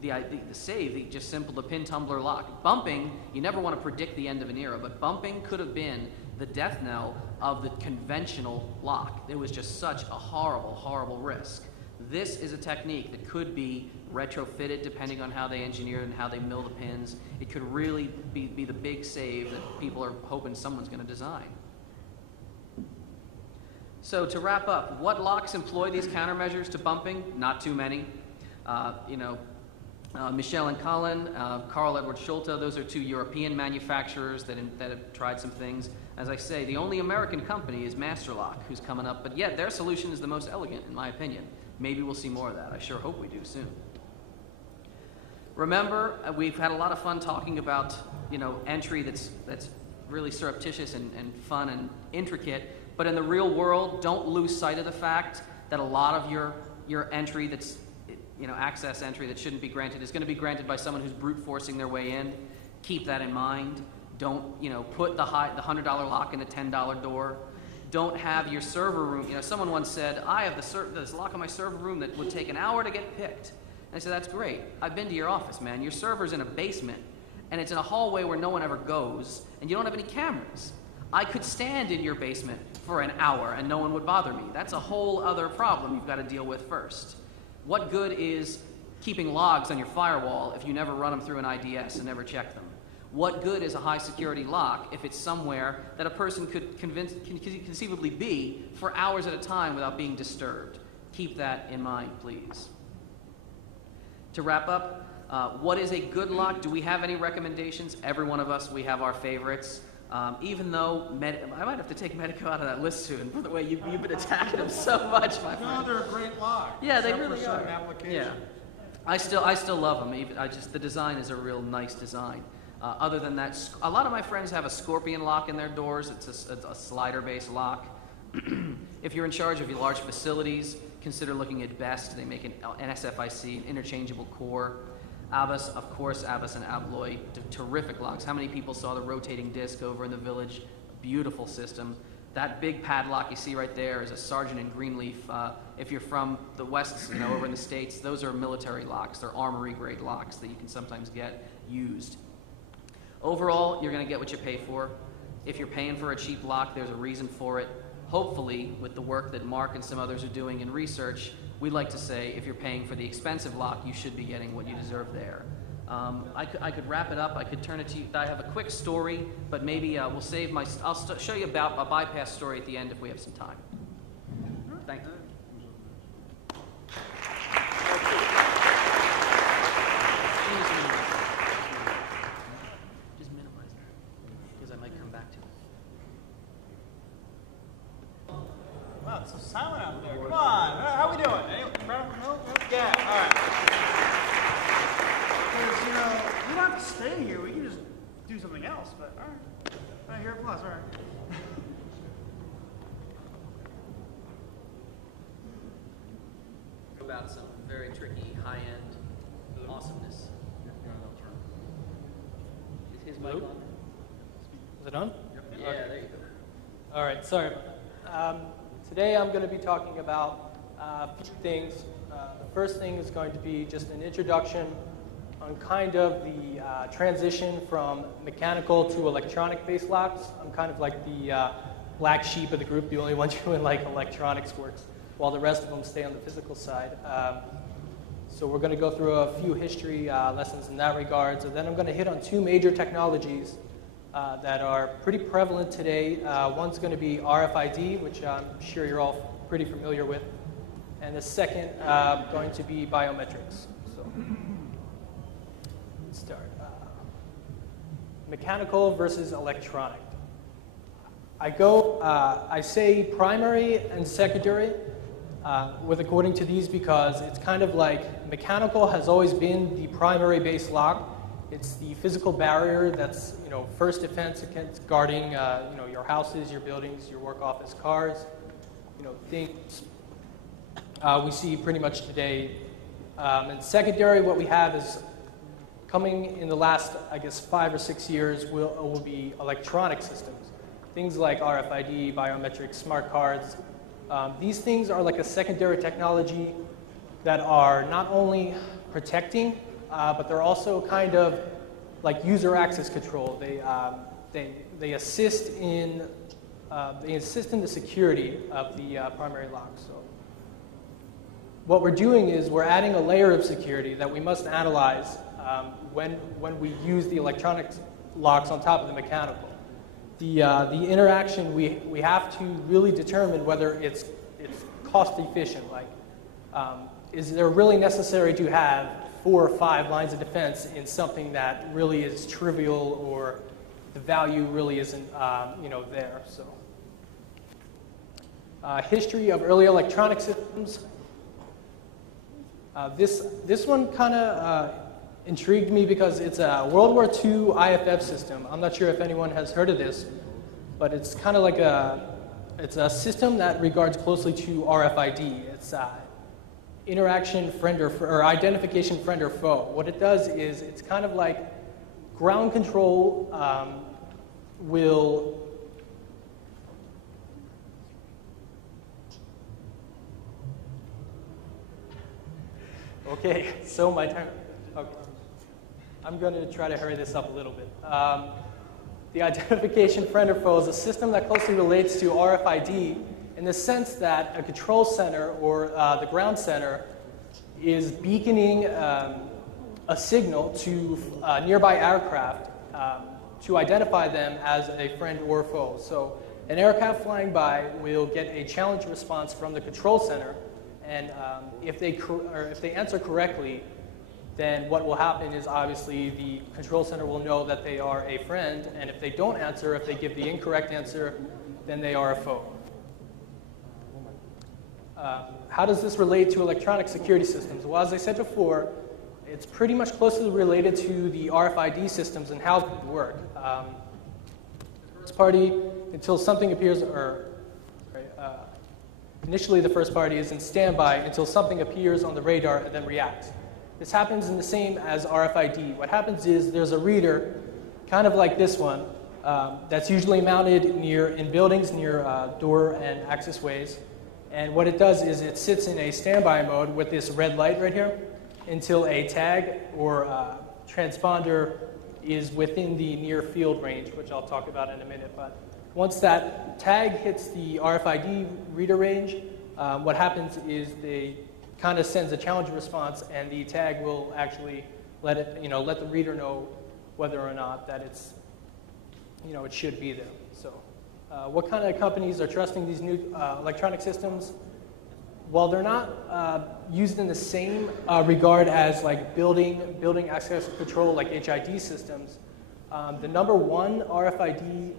just simple, the pin tumbler lock. Bumping, you never want to predict the end of an era, but bumping could have been the death knell of the conventional lock. It was just such a horrible, horrible risk. This is a technique that could be retrofitted depending on how they engineer it and how they mill the pins. It could really be the big save that people are hoping someone's going to design. So to wrap up, what locks employ these countermeasures to bumping? Not too many. Michel and Colin, Carl Edward Schulte, those are two European manufacturers that have tried some things. As I say, the only American company is Masterlock, who's coming up, but yet their solution is the most elegant, in my opinion. Maybe we'll see more of that. I sure hope we do soon. Remember, we've had a lot of fun talking about, entry that's really surreptitious and fun and intricate, but in the real world, don't lose sight of the fact that a lot of your entry that's access entry that shouldn't be granted is going to be granted by someone who's brute forcing their way in. Keep that in mind. Don't, put the $100 lock in a $10 door. Don't have your server room. Someone once said, I have this lock on my server room that would take an hour to get picked. And I said, that's great. I've been to your office, man. Your server's in a basement, and it's in a hallway where no one ever goes, and you don't have any cameras. I could stand in your basement for an hour, and no one would bother me. That's a whole other problem you've got to deal with first. What good is keeping logs on your firewall if you never run them through an IDS and never check them? What good is a high security lock if it's somewhere that a person could conceivably be for hours at a time without being disturbed? Keep that in mind, please. To wrap up, what is a good lock? Do we have any recommendations? Every one of us, we have our favorites. Even though, I might have to take Medico out of that list soon, by the way, you've been attacking them so much, my friend. No, they're a great lock. Yeah, they really are. Application. Yeah. I still love them. The design is a real nice design. Other than that, a lot of my friends have a scorpion lock in their doors. It's a slider-based lock. If you're in charge of your large facilities, consider looking at Best. They make an SFIC, an interchangeable core. Abbas, of course, Abbas and Abloy, terrific locks. How many people saw the rotating disc over in the Village? Beautiful system. That big padlock you see right there is a Sargent and Greenleaf. If you're from the West, over in the States, those are military locks. They're armory-grade locks that you can sometimes get used. Overall, you're going to get what you pay for. If you're paying for a cheap lock, there's a reason for it. Hopefully, with the work that Marc and some others are doing in research, we'd like to say if you're paying for the expensive lock, you should be getting what you deserve there. I could wrap it up. I could turn it to you. I have a quick story, but maybe we'll save I'll show you about a bypass story at the end if we have some time. Thank you. Just minimize that, because I might come back to it. Wow, it's so silent out there. Come on, how are we doing? Yeah, all right. Because, we don't have to stay here. We can just do something else, but all right. All right, here at Plus, all right. About some very tricky, high-end awesomeness. Is his mic on? Is it on? Yeah, there you go. All right, sorry about that. Today I'm going to be talking about a few things. The first thing is going to be just an introduction on kind of the transition from mechanical to electronic-based locks. I'm kind of like the black sheep of the group, the only one doing electronics works, while the rest of them stay on the physical side. So we're going to go through a few history lessons in that regard. So then I'm going to hit on two major technologies that are pretty prevalent today. One's going to be RFID, which I'm sure you're all pretty familiar with. And the second going to be biometrics. So let's start. Mechanical versus electronic. I say primary and secondary according to these because it's kind of like mechanical has always been the primary base lock. It's the physical barrier that's, first defense against guarding, your houses, your buildings, your work office, cars, things we see pretty much today. And secondary, what we have is coming in the last, 5 or 6 years will be electronic systems. Things like RFID, biometrics, smart cards. These things are like a secondary technology that are not only protecting but they're also kind of like user access control. They assist in the security of the primary lock. So what we're doing is we're adding a layer of security that we must analyze when we use the electronic locks on top of the mechanical. The interaction, we have to really determine whether it's cost efficient. Like, is there really necessary to have 4 or 5 lines of defense in something that really is trivial, or the value really isn't there? So, history of early electronic systems. This one kind of intrigued me because it's a World War II IFF system. I'm not sure if anyone has heard of this, but it's kind of like it's a system that regards closely to RFID. It's interaction friend or identification friend or foe. What it does is it's kind of like ground control will okay, so my time. Okay. I'm going to try to hurry this up a little bit. The identification friend or foe is a system that closely relates to RFID in the sense that a control center or the ground center is beaconing a signal to nearby aircraft to identify them as a friend or foe. So an aircraft flying by will get a challenge response from the control center, and if they answer correctly, then what will happen is obviously the control center will know that they are a friend, and if they don't answer, if they give the incorrect answer, then they are a foe. How does this relate to electronic security systems? Well, as I said before, it's pretty much closely related to the RFID systems and how they work. First party, until something appears, initially the first party is in standby until something appears on the radar and then reacts. This happens in the same as RFID. What happens is there's a reader, kind of like this one, that's usually mounted in buildings near door and access ways. And what it does is it sits in a standby mode with this red light right here until a tag or transponder is within the near field range, which I'll talk about in a minute. But once that tag hits the RFID reader range, what happens is they kind of sends a challenge response, and the tag will actually let the reader know whether or not that it's, it should be there. So, what kind of companies are trusting these new electronic systems? While they're not used in the same regard as like building access control like HID systems, the number one RFID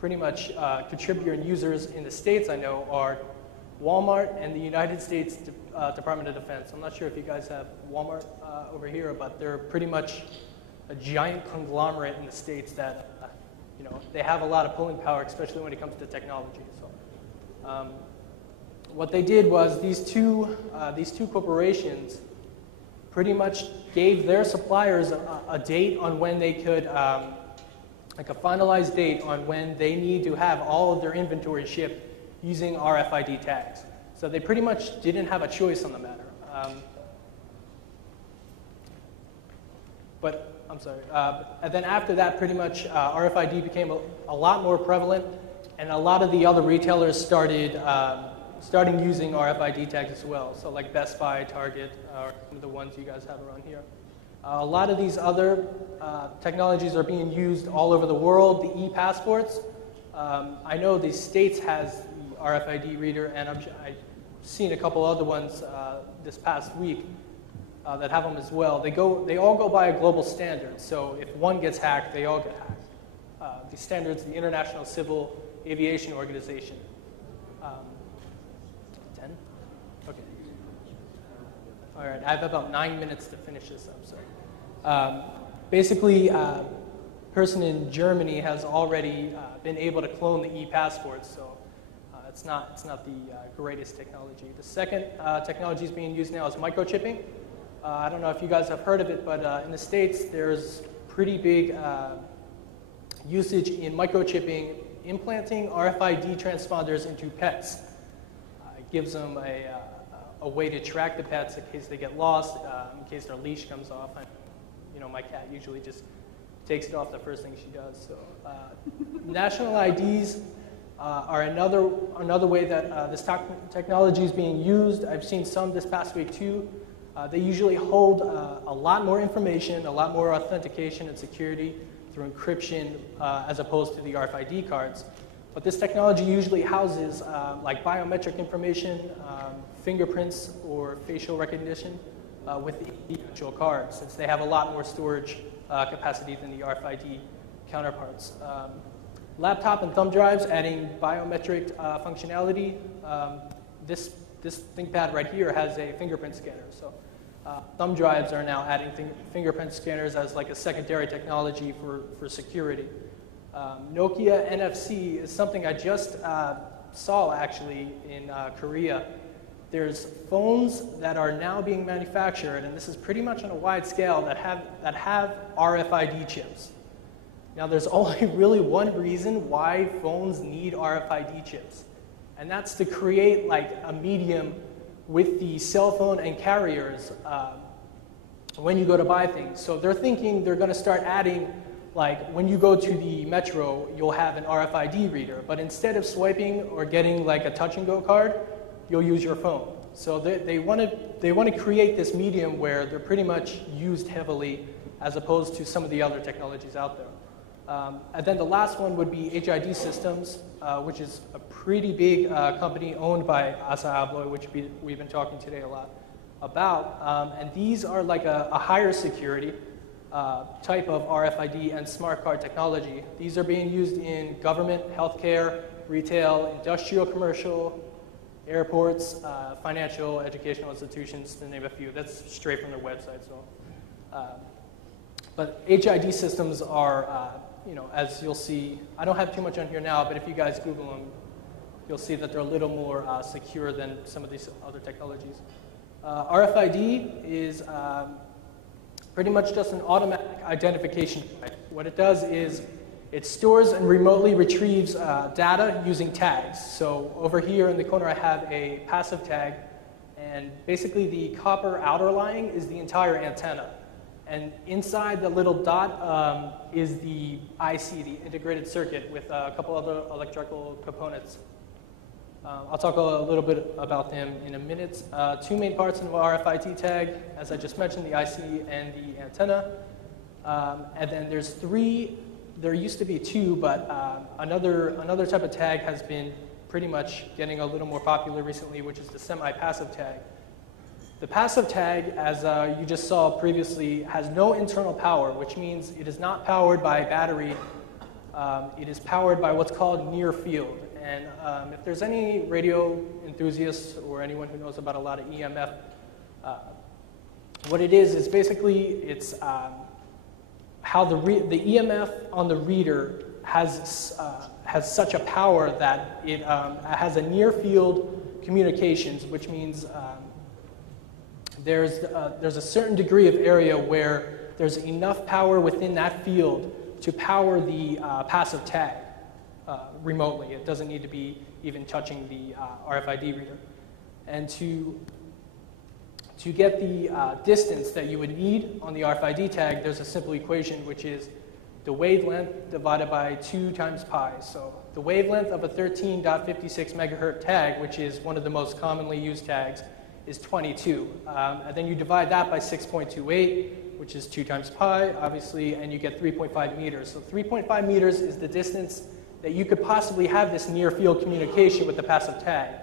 pretty much contributor and users in the States I know are Walmart and the United States Department of Defense. I'm not sure if you guys have Walmart over here, but they're pretty much a giant conglomerate in the States that, they have a lot of pulling power, especially when it comes to technology. So, what they did was these two corporations pretty much gave their suppliers a date on when they could, like a finalized date on when they need to have all of their inventory shipped using RFID tags. So they pretty much didn't have a choice on the matter. And then after that, pretty much RFID became a lot more prevalent, and a lot of the other retailers starting using RFID tags as well. So like Best Buy, Target, are some of the ones you guys have around here. A lot of these other technologies are being used all over the world. The e-passports, I know the States has the RFID reader, and I've seen a couple other ones this past week that have them as well. They all go by a global standard. So if one gets hacked, they all get hacked. The standard's the International Civil Aviation Organization. 10? Okay. All right, I have about 9 minutes to finish this up. So, basically, a person in Germany has already been able to clone the e-passports. So it's not the greatest technology. The second technology is being used now is microchipping. I don't know if you guys have heard of it, but in the States, there's pretty big usage in microchipping, implanting RFID transponders into pets. It gives them a a way to track the pets in case they get lost, in case their leash comes off. You know, my cat usually just takes it off the first thing she does. So national IDs are another way that this technology is being used. I've seen some this past week too. They usually hold a lot more information, a lot more authentication and security through encryption as opposed to the RFID cards. But this technology usually houses like biometric information, fingerprints, or facial recognition with the actual card, since they have a lot more storage capacity than the RFID counterparts. Laptop and thumb drives adding biometric functionality. This ThinkPad right here has a fingerprint scanner. So thumb drives are now adding fingerprint scanners as like a secondary technology for security. Nokia NFC is something I just saw actually in Korea. There's phones that are now being manufactured, and this is pretty much on a wide scale, that have RFID chips. Now there's only really one reason why phones need RFID chips, and that's to create like a medium with the cell phone and carriers when you go to buy things. So they're thinking they're going to start adding, like when you go to the metro, you'll have an RFID reader, but instead of swiping or getting like a touch and go card, you'll use your phone. So they want to create this medium where they're pretty much used heavily as opposed to some of the other technologies out there. And then the last one would be HID Systems, which is a pretty big company owned by Assa Abloy, which we've been talking today a lot about. And these are like a higher security type of RFID and smart card technology. These are being used in government, healthcare, retail, industrial, commercial, airports, financial, educational institutions, to name a few. That's straight from their website. So, but HID systems are, you know, as you'll see, I don't have too much on here now, but if you guys Google them, you'll see that they're a little more secure than some of these other technologies. RFID is pretty much just an automatic identification device. What it does is it stores and remotely retrieves data using tags. So over here in the corner, I have a passive tag, and basically the copper outer lining is the entire antenna. And inside the little dot is the IC, the integrated circuit, with a couple other electrical components. I'll talk a little bit about them in a minute. Two main parts in the RFID tag, as I just mentioned, the IC and the antenna. And then there's three, there used to be two, but another type of tag has been pretty much getting a little more popular recently, which is the semi-passive tag. The passive tag, as you just saw previously, has no internal power, which means it is not powered by a battery. It is powered by what's called near field. And if there's any radio enthusiasts or anyone who knows about a lot of EMF, what it is basically it's how the EMF on the reader has such a power that it has a near field communications, which means there's a certain degree of area where there's enough power within that field to power the passive tag remotely. It doesn't need to be even touching the RFID reader. And to get the distance that you would need on the RFID tag, there's a simple equation, which is the wavelength divided by 2 times pi. So the wavelength of a 13.56 megahertz tag, which is one of the most commonly used tags, is 22. And then you divide that by 6.28, which is 2 times pi, obviously, and you get 3.5 meters. So 3.5 meters is the distance that you could possibly have this near field communication with the passive tag.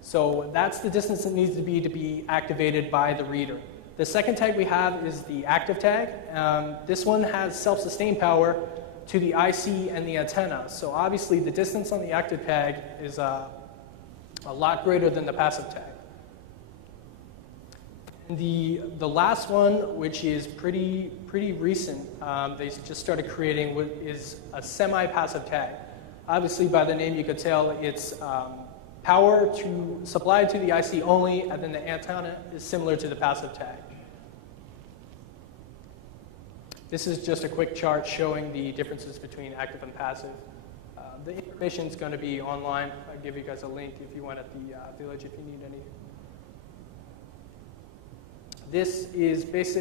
So that's the distance that needs to be activated by the reader. The second tag we have is the active tag. This one has self-sustained power to the IC and the antenna. So obviously the distance on the active tag is a lot greater than the passive tag. The last one, which is pretty recent, they just started creating, is a semi-passive tag. Obviously, by the name you could tell it's power supplied to the IC only, and then the antenna is similar to the passive tag. This is just a quick chart showing the differences between active and passive. The information is going to be online. I'll give you guys a link if you want at the village if you need any. This is basically